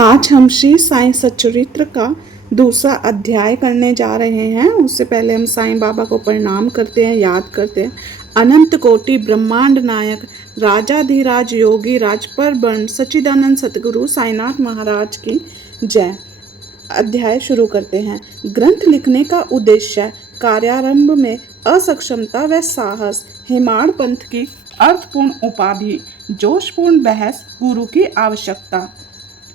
आज हम श्री साईं सच्चरित्र का दूसरा अध्याय करने जा रहे हैं। उससे पहले हम साईं बाबा को प्रणाम करते हैं, याद करते हैं। अनंत कोटि ब्रह्मांड नायक राजाधिराज योगी राजपर बन सच्चिदानंद सतगुरु साईनाथ महाराज की जय। अध्याय शुरू करते हैं। ग्रंथ लिखने का उद्देश्य कार्यारंभ में असक्षमता व साहस, हेमाड़ पंथ की अर्थपूर्ण उपाधि, जोशपूर्ण बहस, गुरु की आवश्यकता।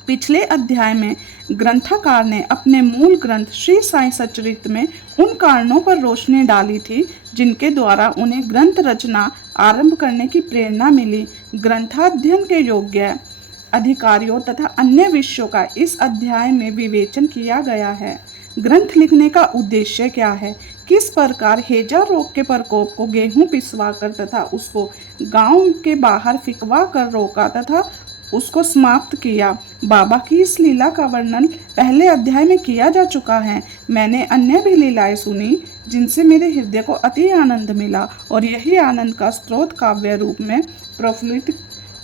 पिछले अध्याय में ग्रंथकार ने अपने मूल ग्रंथ श्री साईं सच्चरित्र में उन कारणों पर रोशनी डाली थी जिनके द्वारा उन्हें ग्रंथ रचना आरंभ करने की प्रेरणा मिली। ग्रंथाध्ययन के योग्य अधिकारियों तथा अन्य विषयों का इस अध्याय में विवेचन किया गया है। ग्रंथ लिखने का उद्देश्य क्या है, किस प्रकार हेजा रोग के प्रकोप को गेहूं पिसवा कर तथा उसको गांव के बाहर फिकवा कर रोका तथा उसको समाप्त किया। बाबा की इस लीला का वर्णन पहले अध्याय में किया जा चुका है। मैंने अन्य भी लीलाएं सुनी जिनसे मेरे हृदय को अति आनंद मिला और यही आनंद का स्रोत काव्य रूप में प्रफुल्लित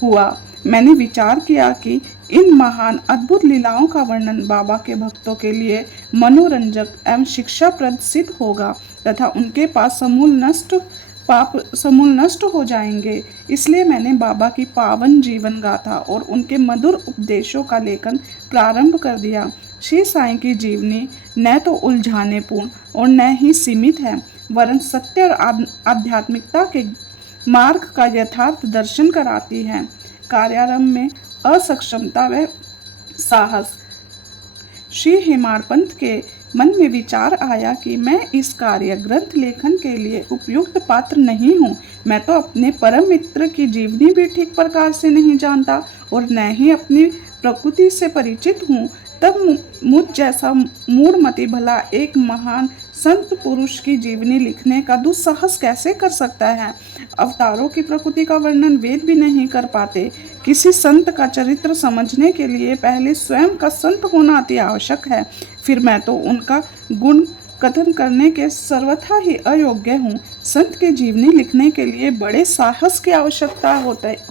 हुआ। मैंने विचार किया कि इन महान अद्भुत लीलाओं का वर्णन बाबा के भक्तों के लिए मनोरंजक एवं शिक्षाप्रद सिद्ध होगा तथा उनके पास पाप समूल नष्ट हो जाएंगे। इसलिए मैंने बाबा की पावन जीवन गाथा और उनके मधुर उपदेशों का लेखन प्रारंभ कर दिया। श्री साईं की जीवनी न तो उलझाने पूर्ण और न ही सीमित है, वरन सत्य और आध्यात्मिकता के मार्ग का यथार्थ दर्शन कराती है। कार्यारंभ में असक्षमता व साहस। श्री हेमाड़ पंथ के मन में विचार आया कि मैं इस कार्य ग्रंथ लेखन के लिए उपयुक्त पात्र नहीं हूँ। मैं तो अपने परम मित्र की जीवनी भी ठीक प्रकार से नहीं जानता और न ही अपनी प्रकृति से परिचित हूँ। तब मुझ जैसा मूढ़मति भला एक महान संत पुरुष की जीवनी लिखने का दुस्साहस कैसे कर सकता है। अवतारों की प्रकृति का वर्णन वेद भी नहीं कर पाते। किसी संत का चरित्र समझने के लिए पहले स्वयं का संत होना अति आवश्यक है, फिर मैं तो उनका गुण कथन करने के सर्वथा ही अयोग्य हूँ। संत की जीवनी लिखने के लिए बड़े साहस की आवश्यकता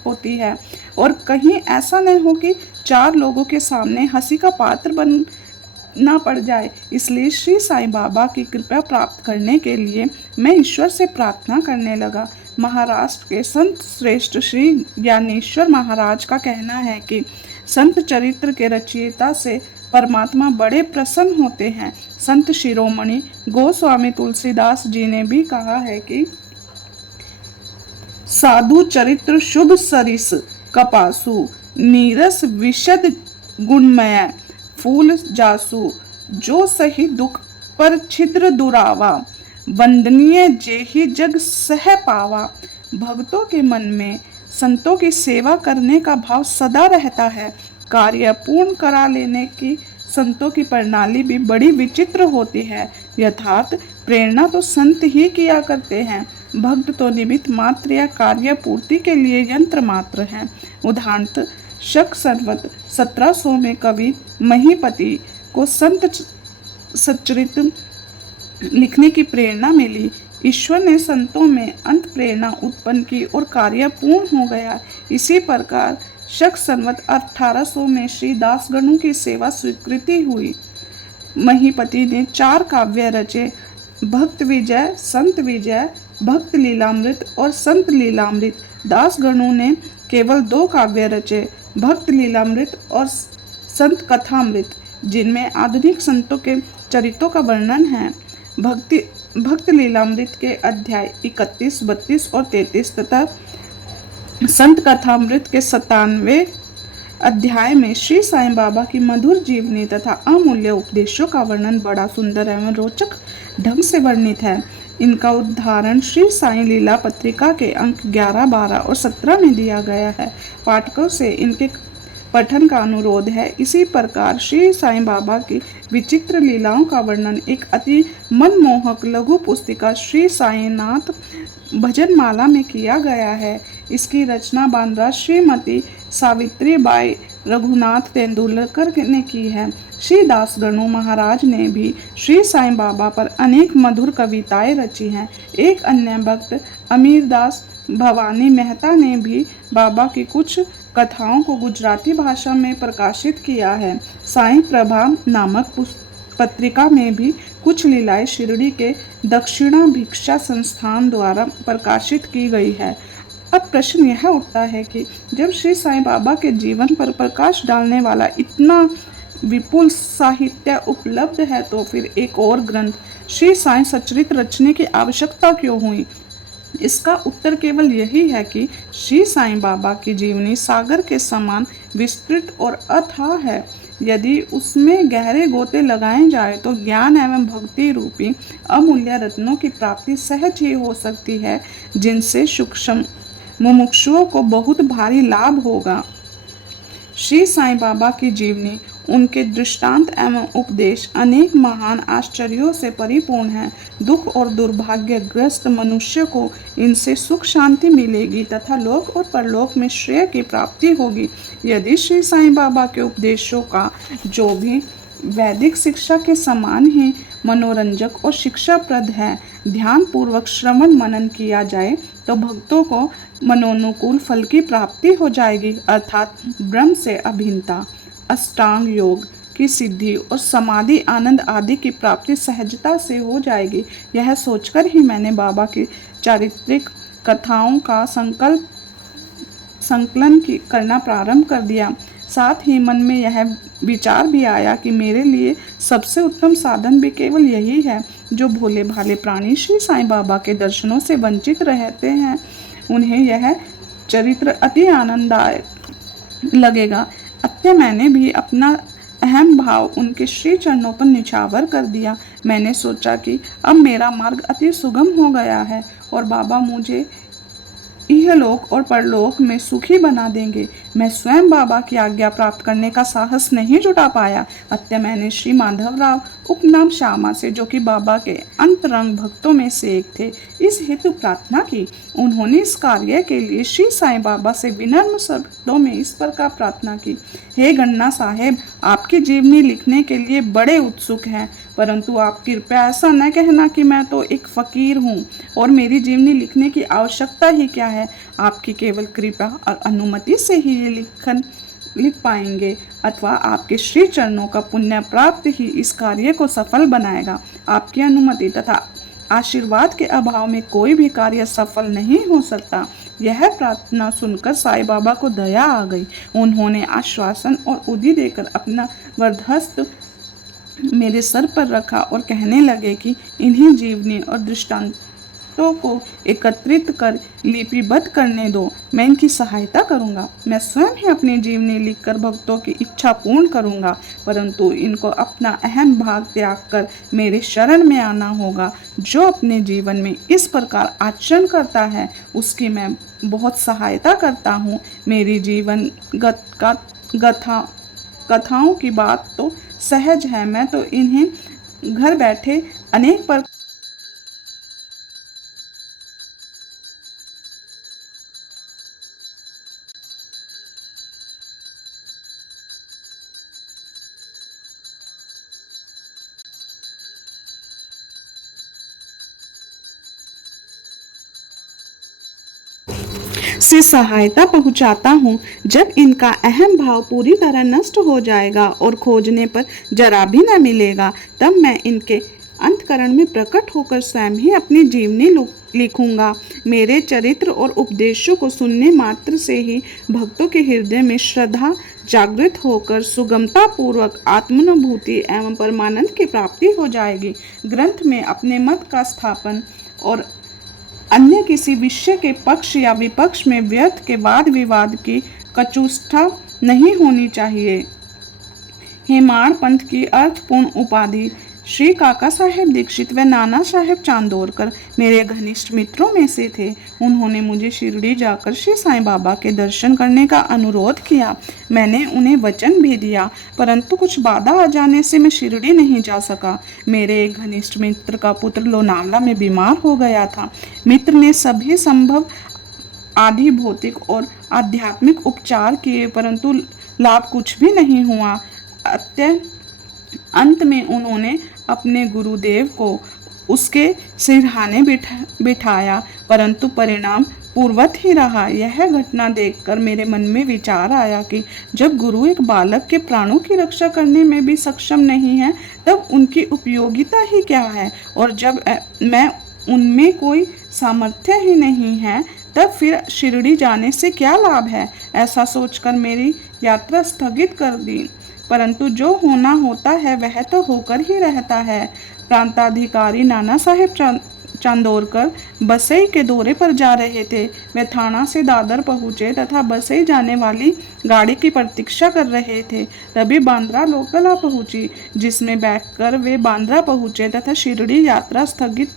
होती है और कहीं ऐसा न हो कि चार लोगों के सामने हंसी का पात्र बनना पड़ जाए। इसलिए श्री साईं बाबा की कृपा प्राप्त करने के लिए मैं ईश्वर से प्रार्थना करने लगा। महाराष्ट्र के संत श्रेष्ठ श्री ज्ञानेश्वर महाराज का कहना है कि संत चरित्र के रचयिता से परमात्मा बड़े प्रसन्न होते हैं। संत शिरोमणि गोस्वामी तुलसीदास जी ने भी कहा है कि साधु चरित्र शुभ सरिस कपासु, नीरस विशद गुणमय फूल जासु, जो सही दुख पर छिद्र दुरावा, वंदनीय जेहि जग सह पावा। भक्तों के मन में संतों की सेवा करने का भाव सदा रहता है। कार्य पूर्ण करा लेने की संतों की प्रणाली भी बड़ी विचित्र होती है। यथार्थ प्रेरणा तो संत ही किया करते हैं, भक्त तो निमित्त मात्र या कार्य पूर्ति के लिए यंत्र मात्र हैं। उदाहरणतः शक संवत 1700 में कवि महीपति को संत सच्चरित्र लिखने की प्रेरणा मिली। ईश्वर ने संतों में अंत प्रेरणा उत्पन्न की और कार्य पूर्ण हो गया। इसी प्रकार शक संवत 1800 में श्री दासगणों की सेवा स्वीकृति हुई। महीपति ने 4 काव्य रचे, भक्त विजय, संत विजय, भक्त लीलामृत और संत लीलामृत। दासगणों ने केवल 2 काव्य रचे, भक्त लीलामृत और संत कथामृत, जिनमें आधुनिक संतों के चरित्रों का वर्णन है। भक्त लीलामृत के अध्याय 31, 32 और 33 तथा संत कथामृत के 97वें अध्याय में श्री साईं बाबा की मधुर जीवनी तथा अमूल्य उपदेशों का वर्णन बड़ा सुंदर एवं रोचक ढंग से वर्णित है। इनका उदाहरण श्री साईं लीला पत्रिका के अंक 11, 12 और 17 में दिया गया है। पाठकों से इनके पठन का अनुरोध है। इसी प्रकार श्री साईं बाबा की विचित्र लीलाओं का वर्णन एक अति मनमोहक लघु पुस्तिका श्री साईनाथ भजन माला में किया गया है। इसकी रचना बांद्रा श्रीमती सावित्री बाई रघुनाथ तेंदुलकर ने की है। श्री दासगणु महाराज ने भी श्री साईं बाबा पर अनेक मधुर कविताएं रची हैं। एक अन्य भक्त अमीरदास भवानी मेहता ने भी बाबा की कुछ कथाओं को गुजराती भाषा में प्रकाशित किया है। साईं प्रभा नामक पत्रिका में भी कुछ लीलाएं शिरडी के दक्षिणा भिक्षा संस्थान द्वारा प्रकाशित की गई है। अब प्रश्न यह उठता है कि जब श्री साईं बाबा के जीवन पर प्रकाश डालने वाला इतना विपुल साहित्य उपलब्ध है तो फिर एक और ग्रंथ श्री साईं सच्चरित्र रचने की आवश्यकता क्यों हुई? इसका उत्तर केवल यही है कि श्री साईं बाबा की जीवनी सागर के समान विस्तृत और अथाह है। यदि उसमें गहरे गोते लगाए जाए तो ज्ञान एवं भक्ति रूपी अमूल्य रत्नों की प्राप्ति सहज ही हो सकती है, जिनसे सूक्ष्म मुमुक्षुओं को बहुत भारी लाभ होगा। श्री साईं बाबा की जीवनी, उनके दृष्टांत एवं उपदेश अनेक महान आश्चर्यों से परिपूर्ण है। दुख और दुर्भाग्यग्रस्त मनुष्य को इनसे सुख शांति मिलेगी तथा लोक और परलोक में श्रेय की प्राप्ति होगी। यदि श्री साईं बाबा के उपदेशों का जो भी वैदिक शिक्षा के समान ही मनोरंजक और शिक्षाप्रद है, ध्यान पूर्वक श्रवण मनन किया जाए तो भक्तों को मनोनुकूल फल की प्राप्ति हो जाएगी, अर्थात ब्रह्म से अभिन्नता, अष्टांग योग की सिद्धि और समाधि आनंद आदि की प्राप्ति सहजता से हो जाएगी। यह सोचकर ही मैंने बाबा की चारित्रिक कथाओं का संकलन करना प्रारंभ कर दिया। साथ ही मन में यह विचार भी आया कि मेरे लिए सबसे उत्तम साधन भी केवल यही है। जो भोले भाले प्राणी श्री साईं बाबा के दर्शनों से वंचित रहते हैं, उन्हें यह चरित्र अति आनंददायक लगेगा। अतः मैंने भी अपना अहम भाव उनके श्री चरणों पर निछावर कर दिया। मैंने सोचा कि अब मेरा मार्ग अति सुगम हो गया है और बाबा मुझे इहलोक और परलोक में सुखी बना देंगे। मैं स्वयं बाबा की आज्ञा प्राप्त करने का साहस नहीं जुटा पाया। अतः मैंने श्री माधवराव उपनाम श्यामा से, जो कि बाबा के अंतरंग भक्तों में से एक थे, इस हेतु प्रार्थना की। उन्होंने इस कार्य के लिए श्री साईं बाबा से विनम्र शब्दों में इस प्रकार प्रार्थना की। हे गन्ना साहेब, आपकी जीवनी लिखने के लिए बड़े उत्सुक हैं, परंतु आप कृपया ऐसा न कहना कि मैं तो एक फकीर हूँ और मेरी जीवनी लिखने की आवश्यकता ही क्या है। आपकी केवल कृपा और अनुमति से ही ये लिख पाएंगे, अथवा आपके श्री चरणों का पुण्य प्राप्त ही इस कार्य को सफल बनाएगा। आपकी अनुमति तथा आशीर्वाद के अभाव में कोई भी कार्य सफल नहीं हो सकता। यह प्रार्थना सुनकर साईं बाबा को दया आ गई। उन्होंने आश्वासन और उदी देकर अपना वरदहस्त मेरे सर पर रखा और कहने लगे कि इन्हीं जीवनी और दृष्टांतों को एकत्रित कर लिपिबद्ध करने दो। मैं इनकी सहायता करूंगा। मैं स्वयं ही अपनी जीवनी लिखकर भक्तों की इच्छा पूर्ण करूंगा, परंतु इनको अपना अहम भाग त्याग कर मेरे शरण में आना होगा। जो अपने जीवन में इस प्रकार आचरण करता है उसकी मैं बहुत सहायता करता हूँ। मेरी जीवन कथाओं की बात तो सहज है। मैं तो इन्हें घर बैठे अनेक पर से सहायता पहुंचाता हूँ। जब इनका अहम भाव पूरी तरह नष्ट हो जाएगा और खोजने पर जरा भी न मिलेगा, तब मैं इनके अंतकरण में प्रकट होकर स्वयं ही अपनी जीवनी लिखूंगा। मेरे चरित्र और उपदेशों को सुनने मात्र से ही भक्तों के हृदय में श्रद्धा जागृत होकर सुगमता पूर्वक आत्मानुभूति एवं परमानंद की प्राप्ति हो जाएगी। ग्रंथ में अपने मत का स्थापन और अन्य किसी विषय के पक्ष या विपक्ष में व्यर्थ के वाद विवाद की कचुष्टा नहीं होनी चाहिए। हेमाड़ पंथ की अर्थपूर्ण उपाधि श्री काका साहेब दीक्षित व नाना साहेब चांदोरकर मेरे घनिष्ठ मित्रों में से थे। उन्होंने मुझे शिरडी जाकर श्री साईं बाबा के दर्शन करने का अनुरोध किया। मैंने उन्हें वचन भी दिया, परंतु कुछ बाधा आ जाने से मैं शिरडी नहीं जा सका। मेरे एक घनिष्ठ मित्र का पुत्र लोनावला में बीमार हो गया था। मित्र ने सभी संभव आदि भौतिक और आध्यात्मिक उपचार किए, परंतु लाभ कुछ भी नहीं हुआ। अंत में उन्होंने अपने गुरुदेव को उसके सिरहाने बिठाया, परंतु परिणाम पूर्वत ही रहा। यह घटना देखकर मेरे मन में विचार आया कि जब गुरु एक बालक के प्राणों की रक्षा करने में भी सक्षम नहीं है, तब उनकी उपयोगिता ही क्या है। और जब मैं उनमें कोई सामर्थ्य ही नहीं है, तब फिर शिरडी जाने से क्या लाभ है। ऐसा सोचकर मेरी यात्रा स्थगित कर दी। परंतु जो होना होता है वह तो होकर ही रहता है। प्रांताधिकारी नाना साहेब चांदोरकर बसई के दौरे पर जा रहे थे। वे थाना से दादर पहुंचे तथा बसई जाने वाली गाड़ी की प्रतीक्षा कर रहे थे। तभी बांद्रा लोकल आ पहुंची, जिसमें बैठकर वे बांद्रा पहुंचे तथा शिरडी यात्रा स्थगित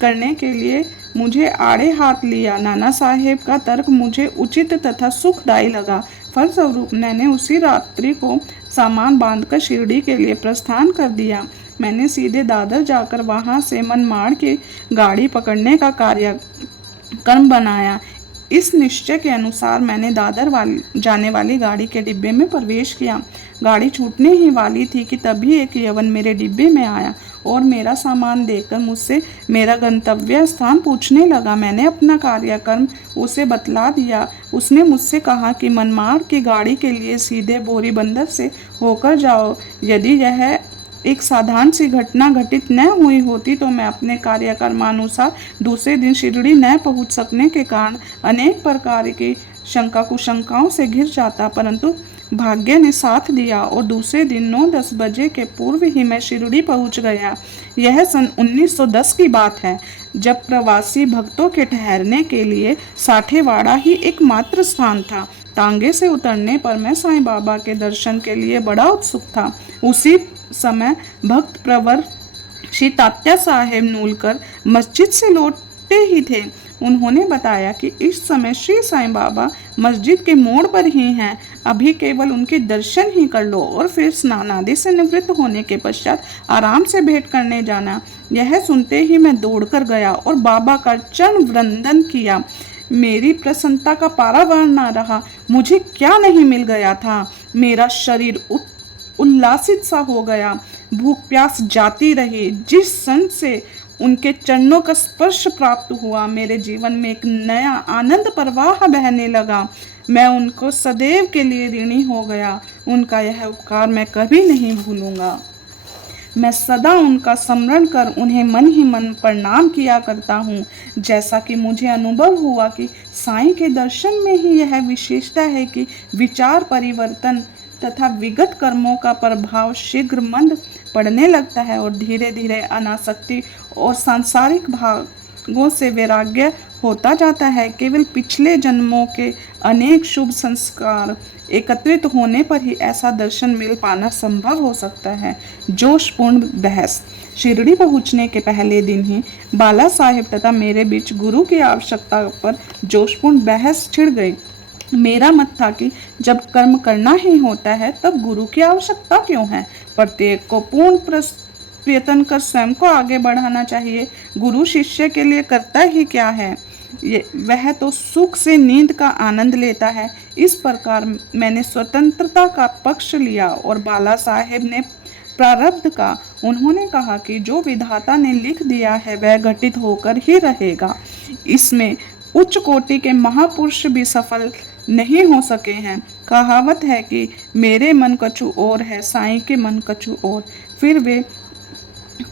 करने के लिए मुझे आड़े हाथ लिया। नाना साहेब का तर्क मुझे उचित तथा सुखदायी लगा। फलस्वरूप मैंने उसी रात्रि को सामान बांधकर शिरडी के लिए प्रस्थान कर दिया। मैंने सीधे दादर जाकर वहां से मनमाड़ की गाड़ी पकड़ने का कार्यक्रम बनाया। इस निश्चय के अनुसार मैंने दादर जाने वाली गाड़ी के डिब्बे में प्रवेश किया। गाड़ी छूटने ही वाली थी कि तभी एक यवन मेरे डिब्बे में आया और मेरा सामान देखकर मुझसे मेरा गंतव्य स्थान पूछने लगा। मैंने अपना कार्यक्रम उसे बतला दिया। उसने मुझसे कहा कि मनमाड़ की गाड़ी के लिए सीधे बोरी बंदर से होकर जाओ। यदि यह एक साधारण सी घटना घटित न हुई होती तो मैं अपने कार्यक्रमानुसार दूसरे दिन शिरडी न पहुंच सकने के कारण अनेक प्रकार की शंका कुशंकाओं से घिर जाता। परंतु भाग्य ने साथ दिया और दूसरे दिन 9-10 बजे के पूर्व ही मैं शिरडी पहुंच गया। यह सन 1910 की बात है, जब प्रवासी भक्तों के ठहरने के लिए साठेवाड़ा ही एकमात्र स्थान था। तांगे से उतरने पर मैं साईं बाबा के दर्शन के लिए बड़ा उत्सुक था। उसी समय भक्त प्रवर श्री तात्या साहेब नूलकर मस्जिद से लौटे ही थे। उन्होंने बताया कि इस समय श्री साईं बाबा मस्जिद के मोड़ पर ही हैं। अभी केवल उनके दर्शन ही कर लो और फिर स्नान आदि से निवृत्त होने के पश्चात आराम से भेंट करने जाना। यह सुनते ही मैं दौड़कर गया और बाबा का चरण वंदन किया। मेरी प्रसन्नता का पारावार न रहा। मुझे क्या नहीं मिल गया था। मेरा शरीर उल्लासित सा हो गया। भूख प्यास जाती रही। जिस क्षण से उनके चरणों का स्पर्श प्राप्त हुआ, मेरे जीवन में एक नया आनंद प्रवाह बहने लगा। मैं उनको सदैव के लिए ऋणी हो गया। उनका यह उपकार मैं कभी नहीं भूलूंगा। मैं सदा उनका स्मरण कर उन्हें मन ही मन प्रणाम किया करता हूँ। जैसा कि मुझे अनुभव हुआ कि साईं के दर्शन में ही यह विशेषता है कि विचार परिवर्तन तथा विगत कर्मों का प्रभाव शीघ्र मंद पड़ने लगता है और धीरे धीरे अनासक्ति और सांसारिक भागों से वैराग्य होता जाता है। केवल पिछले जन्मों के अनेक शुभ संस्कार एकत्रित होने पर ही ऐसा दर्शन मिल पाना संभव हो सकता है। जोशपूर्ण बहस। शिरडी पहुंचने के पहले दिन ही बाला साहेब तथा मेरे बीच गुरु की आवश्यकता पर जोशपूर्ण बहस छिड़ गई। मेरा मत था कि जब कर्म करना ही होता है तब गुरु की आवश्यकता क्यों है। प्रत्येक को पूर्ण प्रयत्न कर स्वयं को आगे बढ़ाना चाहिए। गुरु शिष्य के लिए करता ही क्या है, वह तो सुख से नींद का आनंद लेता है। इस प्रकार मैंने स्वतंत्रता का पक्ष लिया और बाला साहेब ने प्रारब्ध का। उन्होंने कहा कि जो विधाता ने लिख दिया है वह घटित होकर ही रहेगा। इसमें उच्च कोटि के महापुरुष भी सफल नहीं हो सके हैं। कहावत है कि मेरे मन कछु और है, साईं के मन कछु और। फिर वे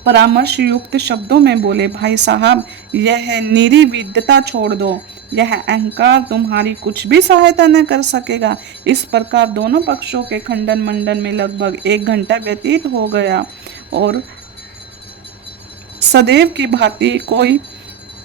परामर्श युक्त शब्दों में बोले, भाई साहब, यह निरी विद्यता छोड़ दो। यह अहंकार तुम्हारी कुछ भी सहायता न कर सकेगा। इस प्रकार दोनों पक्षों के खंडन मंडन में लगभग 1 घंटा व्यतीत हो गया और सदैव की भांति कोई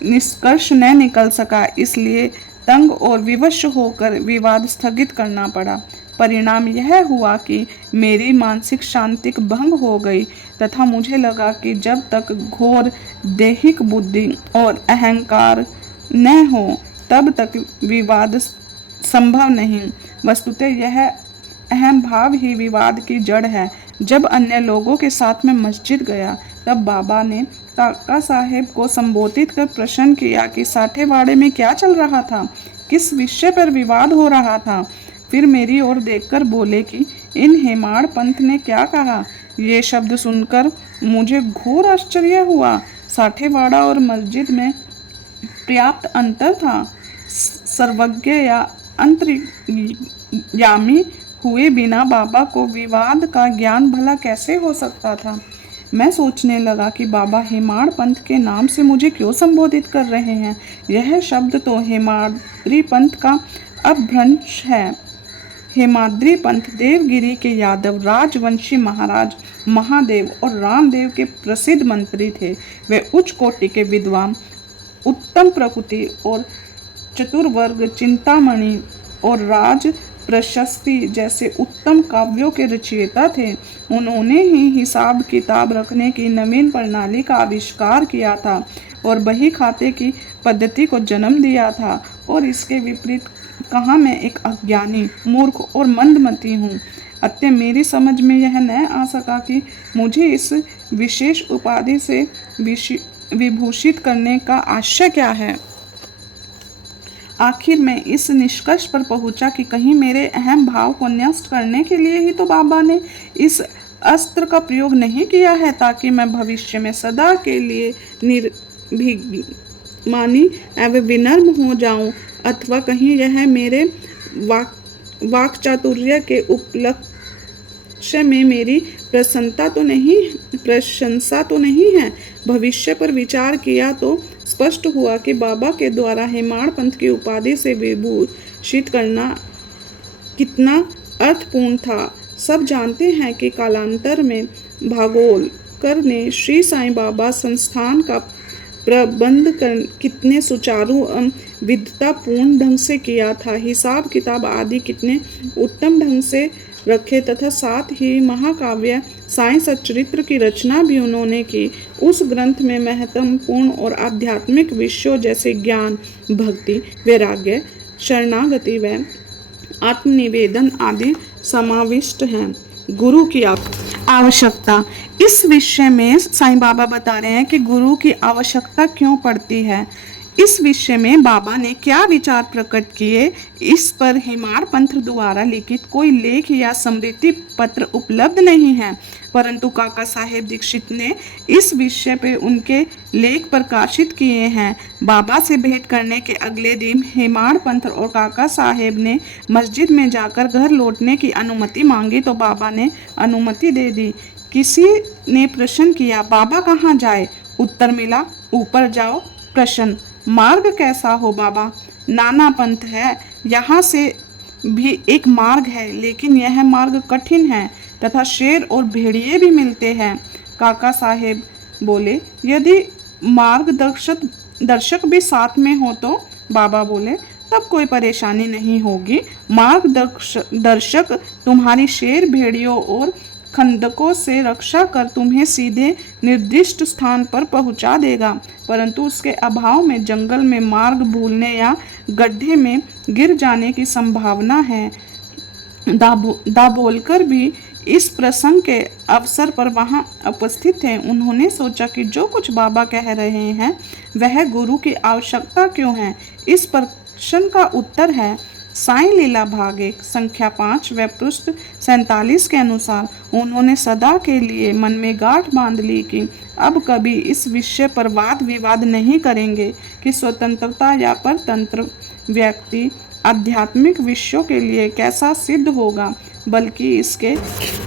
निष्कर्ष न निकल सका। इसलिए तंग और विवश होकर विवाद स्थगित करना पड़ा। परिणाम यह हुआ कि मेरी मानसिक शांति भंग हो गई तथा मुझे लगा कि जब तक घोर दैहिक बुद्धि और अहंकार न हो तब तक विवाद संभव नहीं। वस्तुतः यह अहम भाव ही विवाद की जड़ है। जब अन्य लोगों के साथ में मस्जिद गया तब बाबा ने काका साहेब को संबोधित कर प्रश्न किया कि साठेवाड़े में क्या चल रहा था, किस विषय पर विवाद हो रहा था। फिर मेरी ओर देखकर बोले कि इन हेमाड़ पंथ ने क्या कहा। ये शब्द सुनकर मुझे घोर आश्चर्य हुआ। साठेवाड़ा और मस्जिद में पर्याप्त अंतर था। सर्वज्ञ या अंतर्यामी हुए बिना बाबा को विवाद का ज्ञान भला कैसे हो सकता था। मैं सोचने लगा कि बाबा हेमाड़ पंथ के नाम से मुझे क्यों संबोधित कर रहे हैं। यह शब्द तो हेमाद्री पंथ का अपभ्रंश है। हेमाद्री पंथ देवगिरी के यादव राजवंशी महाराज महादेव और रामदेव के प्रसिद्ध मंत्री थे। वे उच्च कोटि के विद्वान, उत्तम प्रकृति और चतुर्वर्ग चिंतामणि और राज प्रशस्ति जैसे उत्तम काव्यों के रचयिता थे। उन्होंने ही हिसाब किताब रखने की नवीन प्रणाली का आविष्कार किया था और बही खाते की पद्धति को जन्म दिया था। और इसके विपरीत कहाँ मैं एक अज्ञानी, मूर्ख और मंदमती हूँ। अतः मेरी समझ में यह न आ सका कि मुझे इस विशेष उपाधि से विभूषित करने का आशय क्या है। आखिर मैं इस निष्कर्ष पर पहुंचा कि कहीं मेरे अहम भाव को नष्ट करने के लिए ही तो बाबा ने इस अस्त्र का प्रयोग नहीं किया है, ताकि मैं भविष्य में सदा के लिए निर्भिमानी एवं विनम्र हो जाऊं, अथवा कहीं यह मेरे वाक चातुर्य के उपलक्ष्य में मेरी प्रशंसा तो नहीं है। भविष्य पर विचार किया तो स्पष्ट हुआ कि बाबा के द्वारा हेमाड़ पंथ की उपाधि से विभूषित करना कितना अर्थपूर्ण था। सब जानते हैं कि कालांतर में भागोलकर ने श्री साईं बाबा संस्थान का प्रबंध कितने सुचारू विद्वतापूर्ण ढंग से किया था, हिसाब किताब आदि कितने उत्तम ढंग से रखे, तथा साथ ही महाकाव्य साईं सच्चरित्र की रचना भी उन्होंने की। उस ग्रंथ में महत्वपूर्ण और आध्यात्मिक विषयों जैसे ज्ञान, भक्ति, वैराग्य, शरणागति व आत्मनिवेदन आदि समाविष्ट हैं। गुरु की आवश्यकता। इस विषय में साईं बाबा बता रहे हैं कि गुरु की आवश्यकता क्यों पड़ती है। इस विषय में बाबा ने क्या विचार प्रकट किए, इस पर हेमाड़ पंथ द्वारा लिखित कोई लेख या स्मृति पत्र उपलब्ध नहीं है, परंतु काका साहेब दीक्षित ने इस विषय पे उनके लेख प्रकाशित किए हैं। बाबा से भेंट करने के अगले दिन हेमाड़ पंथ और काका साहेब ने मस्जिद में जाकर घर लौटने की अनुमति मांगी तो बाबा ने अनुमति दे दी। किसी ने प्रश्न किया, बाबा कहाँ जाए? उत्तर मिला, ऊपर जाओ। प्रश्न, मार्ग कैसा हो बाबा? नाना पंथ है, यहाँ से भी एक मार्ग है, लेकिन यह मार्ग कठिन है तथा शेर और भेड़िए भी मिलते हैं। काका साहेब बोले, यदि मार्गदर्शक भी साथ में हो तो? बाबा बोले, तब कोई परेशानी नहीं होगी। मार्गदर्शक तुम्हारी शेर, भेड़ियों और खंदकों से रक्षा कर तुम्हें सीधे निर्दिष्ट स्थान पर पहुंचा देगा, परंतु उसके अभाव में जंगल में मार्ग भूलने या गड्ढे में गिर जाने की संभावना है। दाभोलकर भी इस प्रसंग के अवसर पर वहां उपस्थित थे। उन्होंने सोचा कि जो कुछ बाबा कह रहे हैं वह गुरु की आवश्यकता क्यों है। इस प्रश्न का उत्तर है साईं लीला भाग 1 संख्या 5 व पृष्ठ 47 के अनुसार उन्होंने सदा के लिए मन में गांठ बांध ली कि अब कभी इस विषय पर वाद विवाद नहीं करेंगे कि स्वतंत्रता या परतंत्र व्यक्ति आध्यात्मिक विषयों के लिए कैसा सिद्ध होगा, बल्कि इसके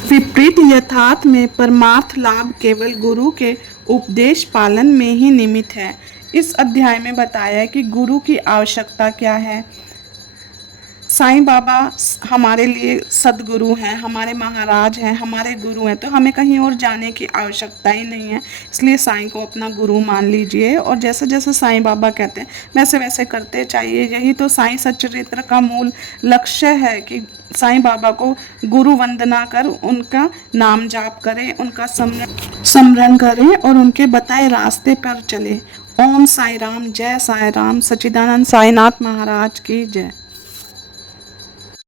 विपरीत यथार्थ में परमार्थ लाभ केवल गुरु के उपदेश पालन में ही निमित्त है। इस अध्याय में बताया कि गुरु की आवश्यकता क्या है। साईं बाबा हमारे लिए सदगुरु हैं, हमारे महाराज हैं, हमारे गुरु हैं, तो हमें कहीं और जाने की आवश्यकता ही नहीं है। इसलिए साईं को अपना गुरु मान लीजिए और जैसे जैसे साईं बाबा कहते हैं वैसे वैसे करते चाहिए। यही तो साईं सच्चरित्र का मूल लक्ष्य है कि साईं बाबा को गुरु वंदना कर उनका नाम जाप करें, उनका स्मरण करें और उनके बताए रास्ते पर चले। ओम साई राम, जय साई राम। सच्चिदानंद साईनाथ महाराज की जय।